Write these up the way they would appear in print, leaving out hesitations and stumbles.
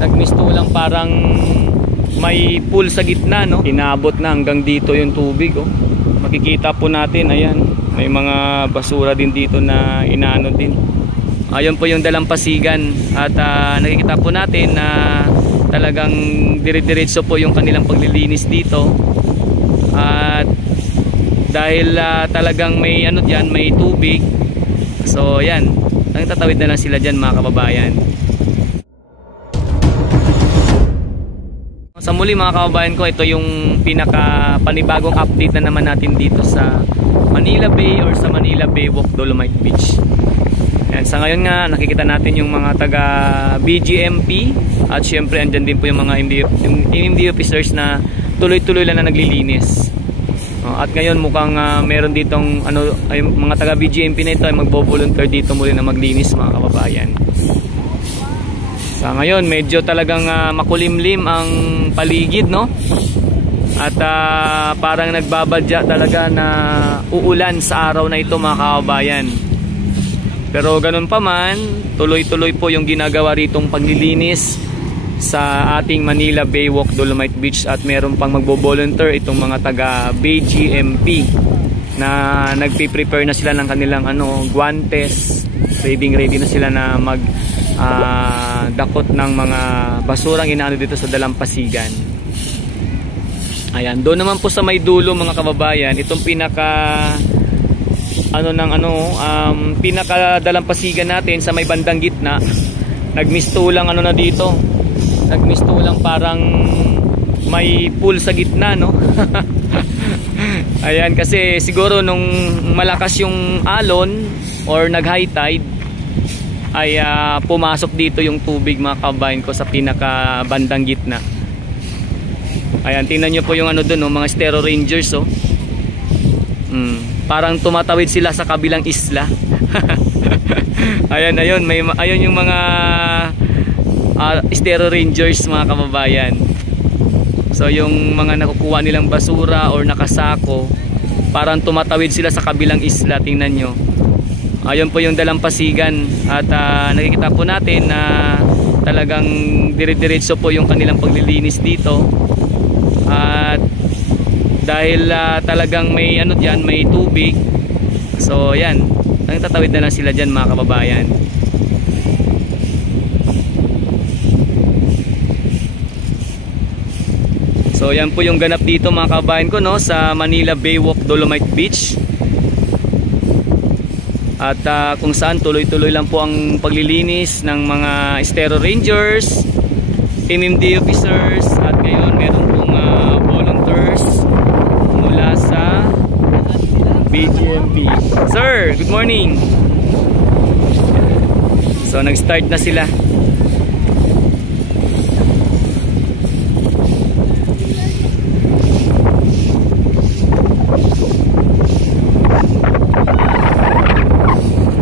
nagmisto lang, parang may pool sa gitna, no? Inabot na hanggang dito yung tubig, oh. Makikita po natin, ayan, may mga basura din dito na inaano din. Ayun po yung dalampasigan at nakikita po natin na talagang dire-diretso po yung kanilang paglilinis dito. At dahil talagang may ano diyan, may tubig. So ayan, tatawid na lang sila diyan, mga kababayan. Sa muli, mga kababayan ko, ito yung pinaka panibagong update na naman natin dito sa Manila Bay or sa Manila Baywalk Dolomite Beach. Ayan, sa ngayon nga nakikita natin yung mga taga BGMP at syempre andyan din po yung mga MMD officers na tuloy-tuloy lang na naglilinis. At ngayon mukhang meron ditong ano, ay, mga taga BGMP na ito ay magbo-volunteer dito muli na maglinis, mga kababayan. Sa ngayon medyo talagang makulimlim ang paligid, no? At parang nagbabadya talaga na uulan sa araw na ito, mga kababayan. Pero ganun pa man, tuloy-tuloy po yung ginagawa ritong paglilinis sa ating Manila Baywalk Dolomite Beach. At meron pang magbo-volunteer itong mga taga BGMP na nagpi-prepare na sila ng kanilang guantes. Ready na sila na mag dakot ng mga basurang inaano dito sa dalampasigan. Ayan, doon naman po sa may dulo, mga kababayan, itong pinaka pinaka dalampasigan natin sa may bandang gitna. Nagmisto lang na dito. Nagmisto lang, parang may pool sa gitna, no? Ayan, kasi siguro nung malakas yung alon or nag high tide ay pumasok dito yung tubig, mga kababayan ko, sa pinaka bandang gitna. Ayan, tingnan nyo po yung doon, no, mga Stero Rangers, oh. Parang tumatawid sila sa kabilang isla. Ayan, ayun yung mga Stero Rangers, mga kababayan. So yung mga nakukuha nilang basura or nakasako, parang tumatawid sila sa kabilang isla. Tingnan nyo. Ayun po yung dalampasigan at nakikita po natin na talagang dire-diretso po yung kanilang paglilinis dito. At dahil talagang may diyan, may tubig. So yan, tatawid na lang sila diyan, mga kababayan. So yan po yung ganap dito, mga kababayan ko, no, sa Manila Baywalk Dolomite Beach. At kung saan tuloy-tuloy lang po ang paglilinis ng mga Stero Rangers, MMD officers, at ngayon meron pong volunteers mula sa BGMP. Sir, good morning. So nag-start na sila.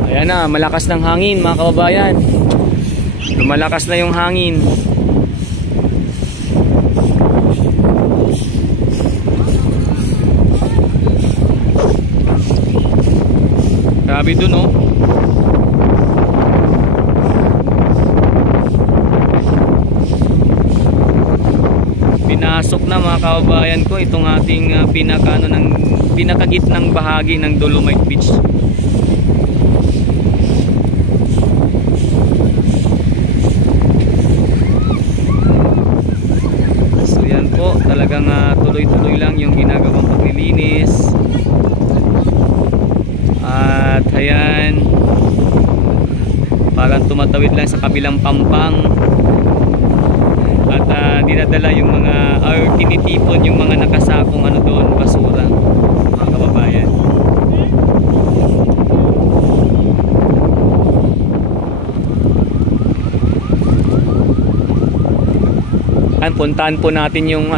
Ayan na, malakas ng hangin, mga kababayan. Lumalakas na yung hangin. Grabe dun, oh. Pinasok na, mga kababayan ko, itong ating pinakagitnang bahagi ng Dolomite Beach. Talagang tuloy-tuloy lang yung ginagawang paglilinis. At ayan, parang tumatawid lang sa kabilang pampang. At dinadala yung mga, or tinitipon yung mga nakasakong doon, basura, mga kababayan. Puntahan po natin yung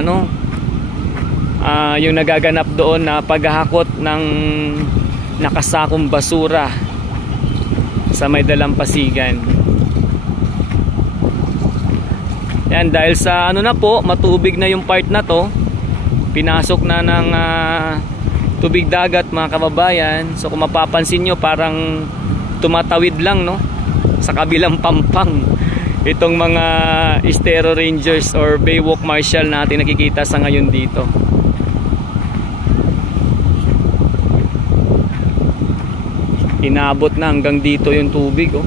yung nagaganap doon na paghahakot ng nakasakong basura sa may dalampasigan. Yan, dahil sa na po, matubig na yung part na to, pinasok na ng tubig dagat, mga kababayan. So kung mapapansin nyo, parang tumatawid lang, no, sa kabilang pampang itong mga Estero Rangers or Baywalk Marshal natin nakikita sa ngayon dito. Inabot na hanggang dito yung tubig, oh.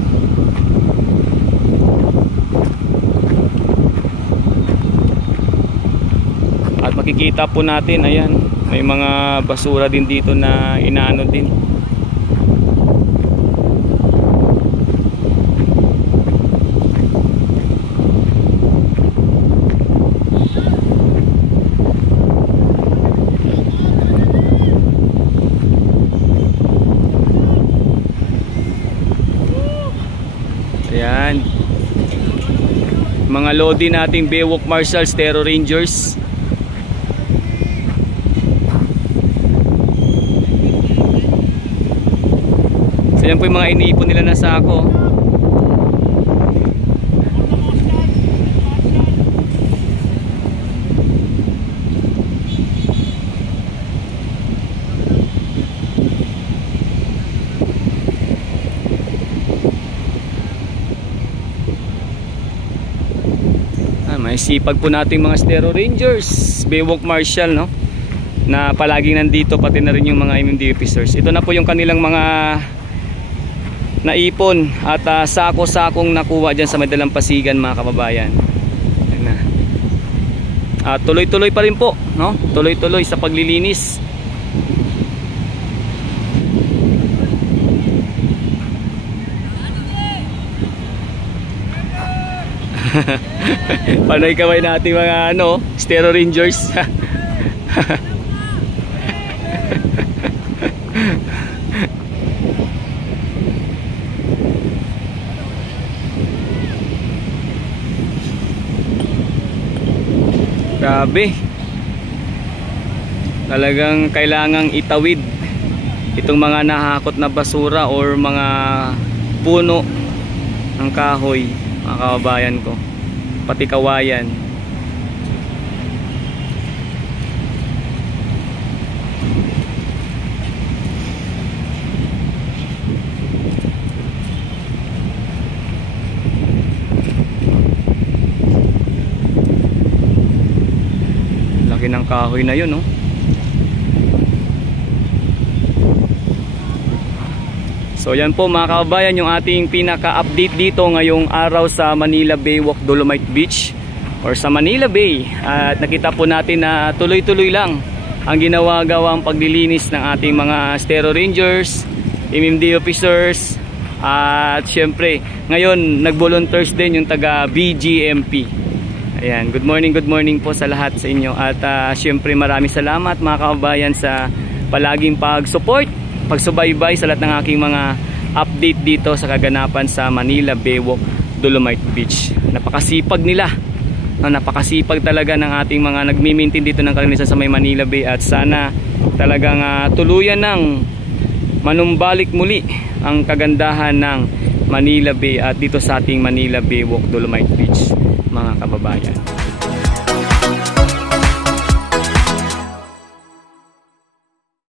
At makikita po natin, ayan, may mga basura din dito na inaano din. Ayan, mga lodi nating Baywalk Marshal, Estero Rangers. So yan po yung mga iniipon nila na sako. May sipag po nating mga Estero Rangers, Baywalk Marshal, no, na palaging nandito, pati na rin yung mga MMD officers. Ito na po yung kanilang mga naipon at sako-sakong nakuha dyan sa Madalampasigan, mga kababayan. Tuloy-tuloy pa rin po, no? Tuloy-tuloy sa paglilinis. Panoy kamay natin mga ano, Estero Rangers. Grabe. Talagang kailangang itawid itong mga nahakot na basura or mga puno ng kahoy, mga kababayan ko, pati kawayan. Laki ng kahoy na yun, no? So yan po mga kababayan, yung ating pinaka-update dito ngayong araw sa Manila Baywalk Dolomite Beach or sa Manila Bay. At nakita po natin na tuloy-tuloy lang ang ginawa-gawang paglilinis ng ating mga Estero Rangers, MMD officers, at syempre ngayon nag-volunteers din yung taga BGMP. Ayan, good morning po sa lahat sa inyo. At syempre maraming salamat mga kababayan sa palaging pag-support, pagsubaybay sa lahat ng aking mga update dito sa kaganapan sa Manila Baywalk Dolomite Beach. Napakasipag nila, no, napakasipag talaga ng ating mga nagmi-maintain dito ng kalinisan sa may Manila Bay. At sana talagang tuluyan ng manumbalik muli ang kagandahan ng Manila Bay at dito sa ating Manila Baywalk Dolomite Beach, mga kababayan.